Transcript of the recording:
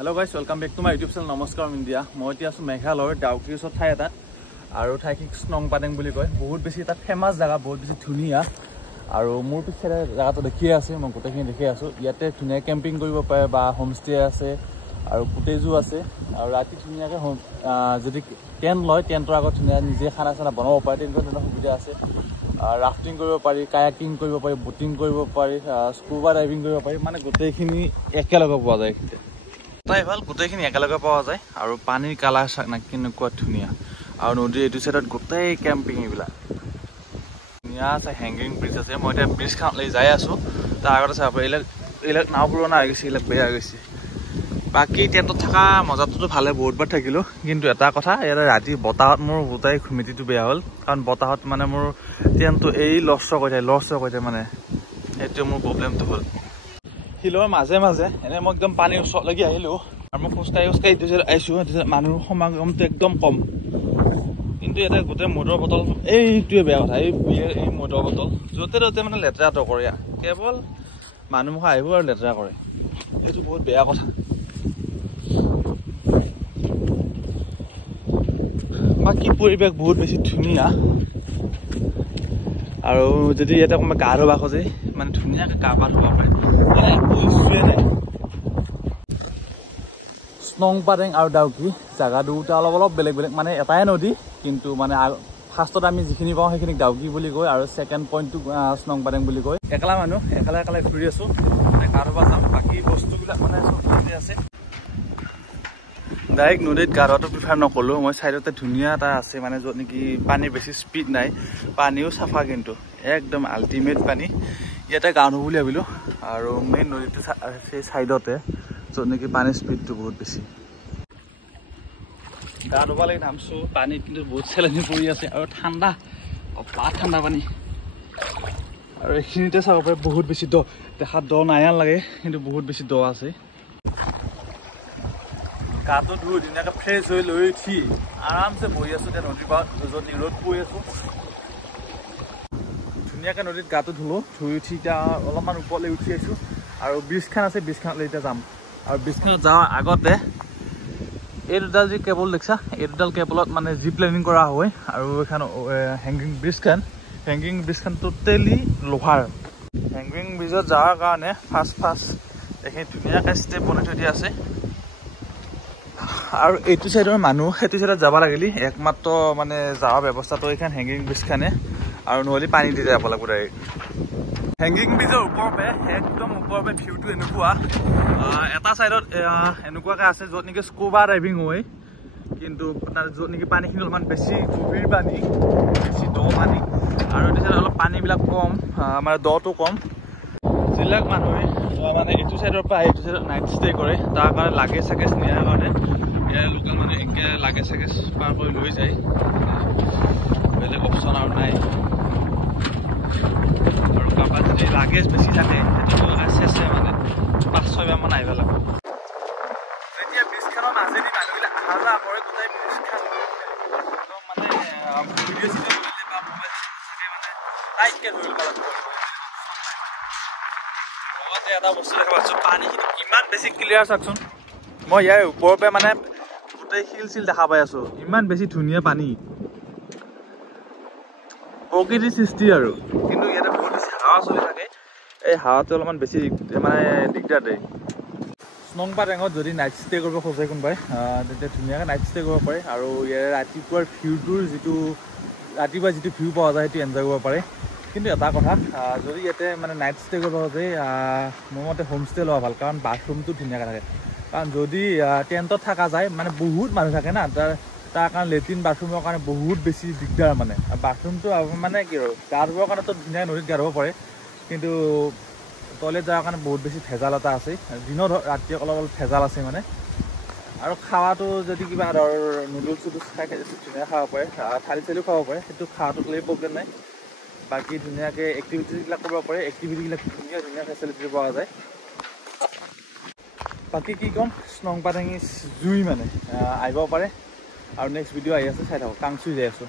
Hello guys, welcome back to my YouTube channel. Namaskar India. মই এতিয়া আছো মেঘালয়ৰ ডাউকিৰ ওচৰত ঠাই এটা আৰু ঠাইখিক স্নং পাডেং বুলি কয়। বহুত বেছি এটা ফেমাস জায়গা, বহুত বেছি ধুনিয়া আৰু মোৰ পিছৰে জায়গাটো দেখিয়ে আছে, মই গোটেইখিনি দেখি আছো। ইয়াতে ধুনিয়া কেম্পিং কৰিব পাৰে বা হোমষ্টে আছে আৰু কুটেজো আছে আৰু ৰাতি ধুনিয়াকে যদি টেন্ট লয়, টেন্টৰ আগত ধুনিয়া নিজে খানা চানা বনাব পাৰে, তেনেকুৱা সুবিধা আছে। ৰাফটিং কৰিব পাৰি, কায়াকিং কৰিব পাৰি, বোটিং কৰিব পাৰি, স্কুবা ডাইভিং কৰিব পাৰি, মানে গোটেইখিনি একেলগে পোৱা যায়। তাই ভাল গোটেইখিনি একেলগে পোৱা যায় আৰু পানীৰ কালাৰ চাক না কেনেকুৱা ধুনীয়া আৰু নদীৰ এইটো চাইডত গোটেই কেম্পিং এইবিলাক ধুনীয়া আছে। হেংগিং ব্ৰিজ আছে, মই এতিয়া ব্ৰিজখনলৈ যাই আছো। তাৰ আগতে চাব পাৰি এইবিলাক নাও পুৰণা হৈ গৈছে, এইবিলাক বেয়া হৈ গৈছে। বাকী টেণ্টত থকা মজাটোতো ভালে, বহুতবাৰ থাকিলোঁ, কিন্তু এটা কথা ইয়াতে ৰাতি বতাহত মোৰ গোটাই ঘুমিটিটো বেয়া হ'ল, কাৰণ বতাহত মানে মোৰ টেণ্টটো এই লৰচৰ কৰি থাকে মানে সেইটোৱে মোৰ প্ৰব্লেমটো হ'ল। শিলৰ মাজে মাজে এনে মই একদম পানীৰ ওচৰলৈকে আহিলোঁ আৰু মই খোজকাঢ়ি আহিছোঁ। মানুহৰ সমাগমটো একদম কম, কিন্তু ইয়াতে গোটেই মদৰ বটল, এইটোৱে বেয়া কথা। এই মদৰ বটল য'তে ত'তে মানে লেতেৰাটো কৰে, কেৱল মানুহমুখা আহিব আৰু লেতেৰা কৰে, এইটো বহুত বেয়া কথা। বাকী পৰিৱেশ বহুত বেছি ধুনীয়া আৰু যদি ইয়াতে অকণমান গা ধুব খোজে মানে ধুনীয়াকৈ গা পা ধুব পাৰে, একো ইছ্যুৱে নাই। স্নং পাডেং আৰু ডাউকি জাগা দুটা অলপ বেলেগ বেলেগ, মানে এটাই নদী, কিন্তু মানে ফাৰ্ষ্টত আমি যিখিনি পাওঁ সেইখিনিক ডাউকি বুলি কয় আৰু ছেকেণ্ড পইণ্টটো স্নং পাডেং বুলি কয়। একেলা মানুহ একেলাই ঘূৰি আছোঁ, মানে গা ধুব যাম। বাকী বস্তুবিলাক মানে চব নদীতে আছে। ডাইৰেক্ট নদীত গা ধোৱাটো প্ৰিফাৰ নকৰোঁ মই। ছাইডতে ধুনীয়া এটা আছে, মানে য'ত নেকি পানী বেছি স্পীড নাই, পানীও চাফা, কিন্তু একদম আল্টিমেট পানী। ইয়াতে গা ধুওঁ বুলি ভাবিলোঁ আৰু মেইন নদীটো সেই ছাইডতে, য'ত নেকি পানীৰ স্পীডটো বহুত বেছি। গা ধুব লাগি নামছোঁ, পানী কিন্তু বহুত চেলেনি পৰি আছে আৰু ঠাণ্ডা, ঠাণ্ডা পানী। আৰু এইখিনিতে চাব পাৰে বহুত বেছি দ, দেখাত দ নাই লাগে, কিন্তু বহুত বেছি দ আছে। গাটো ধুই ধুনীয়াকৈ ফ্ৰেছ হৈ লৈ উঠি আৰামছে বহি আছোঁ এতিয়া নদীৰ পাৰত, য'ত ৰ'দ পৰি আছোঁ। ধুনীয়াকৈ নদীত গাটো ধুলোঁ, ধুই উঠি এতিয়া অলপমান ওপৰলৈ উঠি আহিছোঁ আৰু ব্ৰিজখন আছে, ব্ৰিজখনলৈ এতিয়া যাম। আৰু ব্ৰিজখনত যোৱাৰ আগতে এই দুডাল যি কেবল দেখিছা, এই দুডাল কেবলত মানে জি প্লেনিং কৰা হয়। আৰু এইখন হেংগিং ব্ৰিজখন টোটেলি লোহাৰ। হেংগিং ব্ৰিজত যোৱাৰ কাৰণে ফাৰ্ষ্ট এইখিনি ধুনীয়াকৈ ষ্টেপ বনাই থৈ দিয়া আছে। আৰু এইটো চাইডৰ মানুহ সেইটো চাইডত যাব লাগিলে একমাত্ৰ মানে যোৱাৰ ব্যৱস্থাটো এইখন হেংগিং ব্ৰিজখনে, আৰু নহ'লে পানী দি যাব লাগিব ডাইৰেক্ট। হেংগিং ব্ৰিজৰ ওপৰৰ পৰা একদম ওপৰৰ পৰা ভিউটো এনেকুৱা, এটা চাইডত এনেকুৱাকৈ আছে য'ত নেকি স্কুবা ডাইভিং হয়, কিন্তু তাৰ য'ত নেকি পানীখিনি অলপমান বেছি গভীৰ পানী, বেছি দ পানী, আৰু এইটো চাইডত অলপ পানীবিলাক কম, মানে দটো কম। যিবিলাক মানুহে মানে এইটো চাইডৰ পৰা এইটো চাইডত নাইট ষ্টে কৰে, তাৰ কাৰণে লাগেজ চাগেজ নিয়াৰ কাৰণে ইয়াৰ লোকেল মানুহে এনেকৈ লাগেজ চাগেজ পাৰ কৰি লৈ যায়, বেলেগ অপশ্যন আৰু নাই। আৰু কাৰোবাৰ যদি লাগেজ বেছি থাকে সেইটো চেছে মানে 5-6 বাৰমান আহিব লাগিব। যেতিয়া ব্ৰিজখনৰ মাজেদি মানুহবিলাক অহা যোৱা কৰে, গোটেই ব্ৰিজখন মানে ভিডিঅ' চিডিঅ' কৰিলে বা মোবাইল চাগে মানে টাইটকৈ ধৰিব লাগিব। লগতে এটা বস্তু দেখা পাইছোঁ, পানীখিনি ইমান বেছি ক্লিয়াৰ চাওকচোন। মই ইয়াৰ ওপৰৰ পৰা মানে গোটেই শিল চিল দেখা পাই আছোঁ, ইমান বেছি ধুনীয়া পানী, প্ৰকৃতিৰ সৃষ্টি আৰু। কিন্তু ইয়াতে বহুত বেছি হাৱা চলি থাকে, এই হাৱাটো অলপমান বেছি মানে দিগদাৰ দিয়ে। স্নং পাডেঙত যদি নাইট ষ্টে কৰিব খোজে কোনোবাই, তেতিয়া ধুনীয়াকৈ নাইট ষ্টে কৰিব পাৰে আৰু ইয়াৰ ৰাতিপুৱাৰ ৰাতিপুৱা যিটো ভিউ পোৱা যায় সেইটো এনজয় কৰিব পাৰে। কিন্তু এটা কথা, যদি ইয়াতে মানে নাইট ষ্টে কৰিব খোজে, মোৰ মতে হোমষ্টে লোৱা ভাল, কাৰণ বাথৰুমটো ধুনীয়াকৈ থাকে। কাৰণ যদি টেণ্টত থকা যায় মানে বহুত মানুহ থাকে না, তাৰ কাৰণে লেট্ৰিন বাথৰুমৰ কাৰণে বহুত বেছি দিগদাৰ। মানে বাথৰুমটো মানে কি আৰু গা ধুবৰ কাৰণেতো ধুনীয়াকৈ নদীত গা ধুব পাৰে, কিন্তু টয়লেট যোৱাৰ কাৰণে বহুত বেছি ভেজাল এটা আছে, দিনত ৰাতি অলপ ভেজাল আছে মানে। আৰু খাৱাটো যদি কিবা ধৰ নুডলছ খাই ধুনীয়াকৈ খাব পাৰে, থালি চালিও খাব পাৰে, সেইটো খোৱাটো লৈ প্ৰব্লেম নাই। বাকী ধুনীয়াকৈ এক্টিভিটিবিলাক কৰিব পাৰে, এক্টিভিটিবিলাক ধুনীয়া ফেচিলিটি পোৱা যায়। বাকী কি ক'ম, স্নং পাডেং জুই মানে আহিব পাৰে। আৰু নেক্সট ভিডিঅ' আহি আছে, চাই থাকক, কাংচুই যাই আছোঁ।